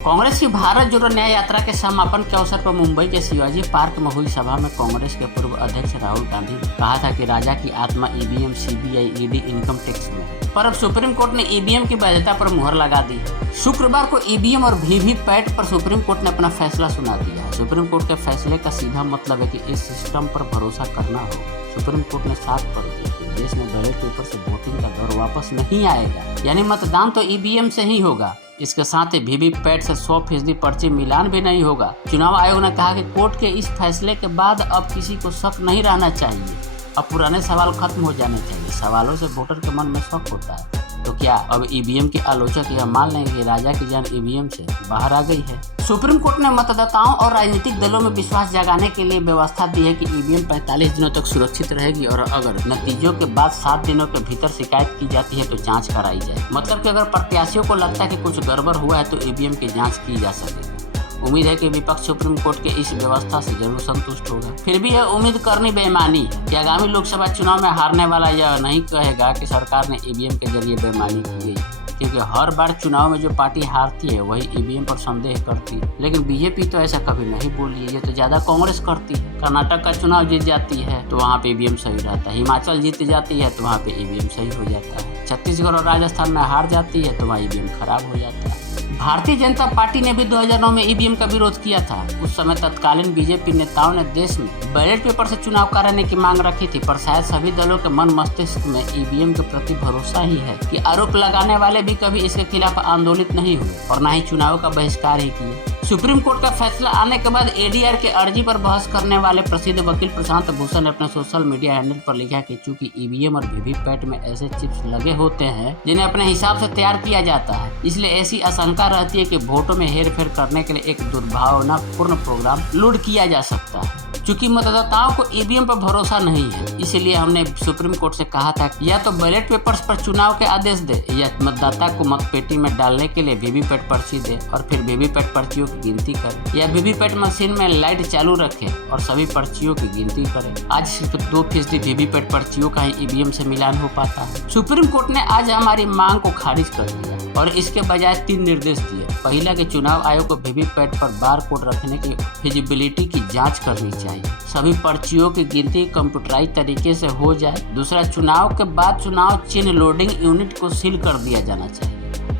कांग्रेस की भारत जोड़ो न्याय यात्रा के समापन के अवसर पर मुंबई के शिवाजी पार्क में हुई सभा में कांग्रेस के पूर्व अध्यक्ष राहुल गांधी ने कहा था कि राजा की आत्मा EVM, CBI, ED, income tax में है। पर अब सुप्रीम कोर्ट ने ईवीएम की वैधता पर मुहर लगा दी है। शुक्रवार को ईवीएम और वीवीपैट पर सुप्रीम कोर्ट ने अपना फैसला सुना दिया है। सुप्रीम कोर्ट के फैसले का सीधा मतलब है कि इस सिस्टम पर भरोसा करना होगा। सुप्रीम कोर्ट ने साफ कर दिया कि देश में बैलेट पेपर से वोटिंग का दौर वापस नहीं आएगा, यानी मतदान तो ईवीएम से ही होगा। इसके साथ ही वीवीपैट से 100% पर्ची मिलान भी नहीं होगा। चुनाव आयोग ने कहा कि कोर्ट के इस फैसले के बाद अब किसी को शक नहीं रहना चाहिए। अब पुराने सवाल खत्म हो जाने चाहिए। सवालों से वोटर के मन में शक होता है, तो क्या अब ईवीएम के आलोचक यह मान लेंगे कि राजा की जान ईवीएम से बाहर आ गई है? सुप्रीम कोर्ट ने मतदाताओं और राजनीतिक दलों में विश्वास जगाने के लिए व्यवस्था दी है कि ईवीएम 45 दिनों तक सुरक्षित रहेगी और अगर नतीजों के बाद 7 दिनों के भीतर शिकायत की जाती है तो जांच कराई जाए। मतलब कि अगर प्रत्याशियों को लगता है कि कुछ गड़बड़ हुआ है तो ईवीएम की जांच की जा सकेगी। उम्मीद है कि विपक्ष सुप्रीम कोर्ट के इस व्यवस्था से जरूर संतुष्ट होगा। फिर भी यह उम्मीद करनी बेईमानी है कि आगामी लोकसभा चुनाव में हारने वाला यह नहीं कहेगा कि सरकार ने ईवीएम के जरिए बेईमानी की गई, क्योंकि हर बार चुनाव में जो पार्टी हारती है वही ईवीएम पर संदेह करती है। लेकिन बीजेपी तो ऐसा कभी नहीं बोली है, ये तो ज्यादा कांग्रेस करती है। कर्नाटक का चुनाव जीत जाती है तो वहाँ पे ईवीएम सही रहता है, हिमाचल जीत जाती है तो वहाँ पे ईवीएम सही हो जाता है, छत्तीसगढ़ और राजस्थान में हार जाती है तो वहाँ ईवीएम खराब हो जाता है। भारतीय जनता पार्टी ने भी 2009 में ईवीएम का विरोध किया था। उस समय तत्कालीन बीजेपी नेताओं ने देश में बैलेट पेपर से चुनाव कराने की मांग रखी थी, पर शायद सभी दलों के मन मस्तिष्क में ईवीएम के प्रति भरोसा ही है कि आरोप लगाने वाले भी कभी इसके खिलाफ आंदोलित नहीं हुए और न ही चुनाव का बहिष्कार ही किए। सुप्रीम कोर्ट का फैसला आने के बाद एडीआर के अर्जी पर बहस करने वाले प्रसिद्ध वकील प्रशांत भूषण ने अपने सोशल मीडिया हैंडल पर लिखा कि चूंकि ईवीएम और वीवीपैट में ऐसे चिप्स लगे होते हैं जिन्हें अपने हिसाब से तैयार किया जाता है, इसलिए ऐसी आशंका रहती है कि वोटों में हेरफेर करने के लिए एक दुर्भावनापूर्ण प्रोग्राम लोड किया जा सकता है। चूंकि मतदाताओं को ईवीएम पर भरोसा नहीं है, इसलिए हमने सुप्रीम कोर्ट से कहा था कि या तो बैलेट पेपर्स पर चुनाव के आदेश दे या मतदाता को मतपेटी में डालने के लिए वीवीपैट पर्ची दे और फिर वीवीपैट पर्चियों की गिनती करे, या वीवीपैट मशीन में लाइट चालू रखे और सभी पर्चियों की गिनती करे। आज सिर्फ 2% वीवीपैट पर्चियों का ही ईवीएम से मिलान हो पाता है। सुप्रीम कोर्ट ने आज हमारी मांग को खारिज कर दिया और इसके बजाय 3 निर्देश दिए। पहला कि चुनाव आयोग को वीवीपैट पर बार कोड रखने की फिजिबिलिटी की जांच करनी चाहिए, सभी पर्चियों की गिनती कंप्यूटराइज तरीके से हो जाए। दूसरा, चुनाव के बाद चुनाव चिन्ह लोडिंग यूनिट को सील कर दिया जाना चाहिए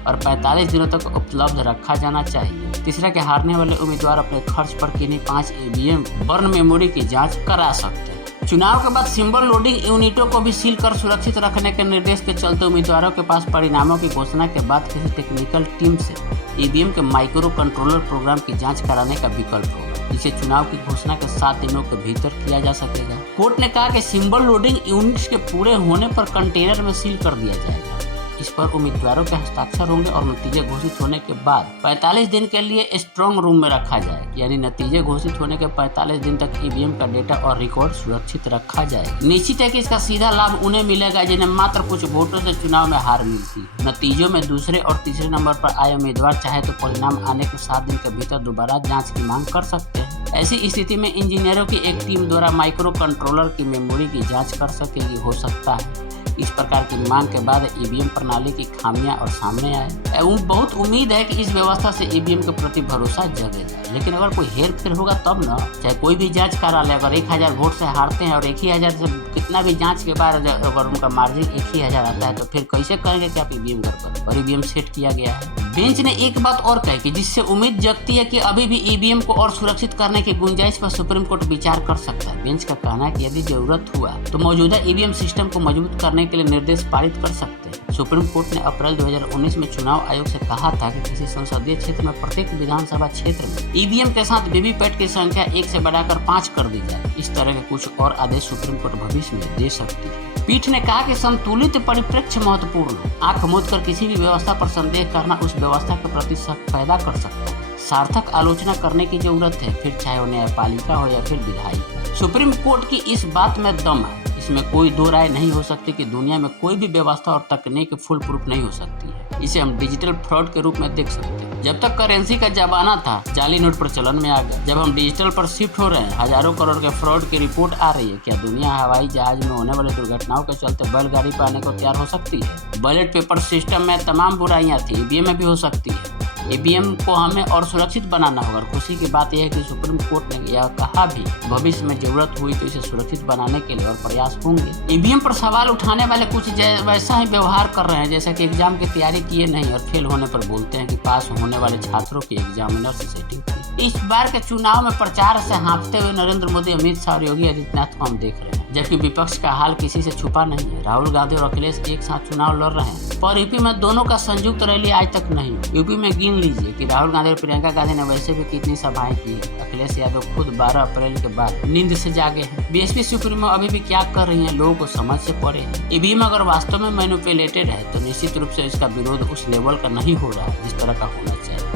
और 45 दिनों तक उपलब्ध रखा जाना चाहिए। तीसरा कि हारने वाले उम्मीदवार अपने खर्च पर किन्हीं 5 ईवीएम बर्न मेमोरी की जांच करा सकते हैं। चुनाव के बाद सिंबल लोडिंग यूनिटों को भी सील कर सुरक्षित रखने के निर्देश के चलते उम्मीदवारों के पास परिणामों की घोषणा के बाद किसी टेक्निकल टीम से ईवीएम के माइक्रो कंट्रोलर प्रोग्राम की जांच कराने का विकल्प होगा। इसे चुनाव की घोषणा के 7 दिनों के भीतर किया जा सकेगा। कोर्ट ने कहा कि सिंबल लोडिंग यूनिट्स के पूरे होने पर कंटेनर में सील कर दिया जाएगा। इस पर उम्मीदवारों के हस्ताक्षर होंगे और नतीजे घोषित होने के बाद 45 दिन के लिए स्ट्रांग रूम में रखा जाए, यानी नतीजे घोषित होने के 45 दिन तक ईवीएम का डेटा और रिकॉर्ड सुरक्षित रखा जाए। निश्चित है कि इसका सीधा लाभ उन्हें मिलेगा जिन्हें मात्र कुछ वोटों से चुनाव में हार मिलती है। नतीजों में दूसरे और तीसरे नंबर पर आए उम्मीदवार चाहे तो परिणाम आने के 7 दिन के भीतर दोबारा जाँच की मांग कर सकते हैं। ऐसी स्थिति में इंजीनियरों की एक टीम द्वारा माइक्रो कंट्रोलर की मेमोरी की जाँच कर सकेगी। हो सकता है इस प्रकार की मांग के बाद ईवीएम प्रणाली की खामियां और सामने आए। बहुत उम्मीद है कि इस व्यवस्था से ईवीएम के प्रति भरोसा जगेगा। लेकिन अगर कोई हेर फेर होगा तब ना, चाहे कोई भी जांच करा ले, अगर 1000 वोट से हारते हैं और 1000 से कितना भी जांच के बाद अगर उनका मार्जिन 1000 आता है तो फिर कैसे कहेंगे कि आप ईवीएम गड़बड़ और ईवीएम सेट किया गया है। बेंच ने एक बात और कही कि जिससे उम्मीद जगती है कि अभी भी ईवीएम को और सुरक्षित करने की गुंजाइश पर सुप्रीम कोर्ट विचार कर सकता है। बेंच का कहना है कि यदि जरूरत हुआ तो मौजूदा ईवीएम सिस्टम को मजबूत करने के लिए निर्देश पारित कर सकते हैं। सुप्रीम कोर्ट ने अप्रैल 2019 में चुनाव आयोग से कहा था कि किसी संसदीय क्षेत्र में प्रत्येक विधानसभा क्षेत्र में ईवीएम के साथ वीवीपैट की संख्या 1 से बढ़ाकर 5 कर दी जाए। इस तरह के कुछ और आदेश सुप्रीम कोर्ट भविष्य में दे सकती है। पीठ ने कहा कि संतुलित परिप्रेक्ष्य महत्वपूर्ण है। आंख मूंद कर किसी भी व्यवस्था पर संदेह करना उस व्यवस्था के प्रति शक पैदा कर सकता है। सार्थक आलोचना करने की जरूरत है, फिर चाहे वो न्यायपालिका हो या फिर विधायिका। सुप्रीम कोर्ट की इस बात में दम है। इसमें कोई दो राय नहीं हो सकती कि दुनिया में कोई भी व्यवस्था और तकनीक फुल प्रूफ नहीं हो सकती है। इसे हम डिजिटल फ्रॉड के रूप में देख सकते हैं। जब तक करेंसी का जमाना था, जाली नोट प्रचलन में आ गया। जब हम डिजिटल पर शिफ्ट हो रहे हैं, हजारों करोड़ के फ्रॉड की रिपोर्ट आ रही है। क्या दुनिया हवाई जहाज में होने वाली दुर्घटनाओं के चलते बैलगाड़ी पर आने को तैयार हो सकती है? बैलेट पेपर सिस्टम में तमाम बुराइयां थी, ईवीएम में भी हो सकती है। ईवीएम को हमें और सुरक्षित बनाना होगा। खुशी की बात यह है कि सुप्रीम कोर्ट ने यह कहा भी भविष्य में जरूरत हुई तो इसे सुरक्षित बनाने के लिए और प्रयास होंगे। ईवीएम पर सवाल उठाने वाले कुछ वैसा ही व्यवहार कर रहे हैं जैसा कि एग्जाम की तैयारी किए नहीं और फेल होने पर बोलते हैं कि पास होने वाले छात्रों की एग्जामिनर से सेटिंग की। इस बार के चुनाव में प्रचार से हाँफते हुए नरेंद्र मोदी, अमित शाह और योगी आदित्यनाथ को हम देख रहे हैं, जबकि विपक्ष का हाल किसी से छुपा नहीं है। राहुल गांधी और अखिलेश एक साथ चुनाव लड़ रहे हैं, पर यूपी में दोनों का संयुक्त रैली आज तक नहीं। यूपी में गिन लीजिए कि राहुल गांधी और प्रियंका गांधी ने वैसे भी कितनी सभाएं की है। अखिलेश यादव खुद 12 अप्रैल के बाद नींद से जागे हैं। बीएसपी सुप्रीमो अभी भी क्या कर रही है, लोगों को समझ से परे है। ईवीएम अगर वास्तव में मैनिपुलेटेड है तो निश्चित रूप से इसका विरोध उस लेवल का नहीं हो रहा है जिस तरह का होना चाहिए।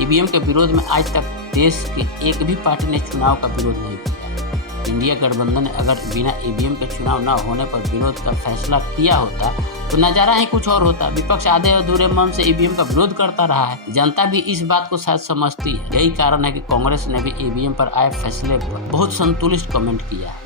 ईवीएम के विरोध में आज तक देश की एक भी पार्टी ने चुनाव का विरोध नहीं किया। इंडिया गठबंधन ने अगर बिना ईवीएम के चुनाव न होने पर विरोध का फैसला किया होता तो नजारा ही कुछ और होता। विपक्ष आधे अधूरे मन से ईवीएम का विरोध करता रहा है। जनता भी इस बात को शायद समझती है। यही कारण है कि कांग्रेस ने भी ईवीएम पर आए फैसले पर बहुत संतुलित कमेंट किया है।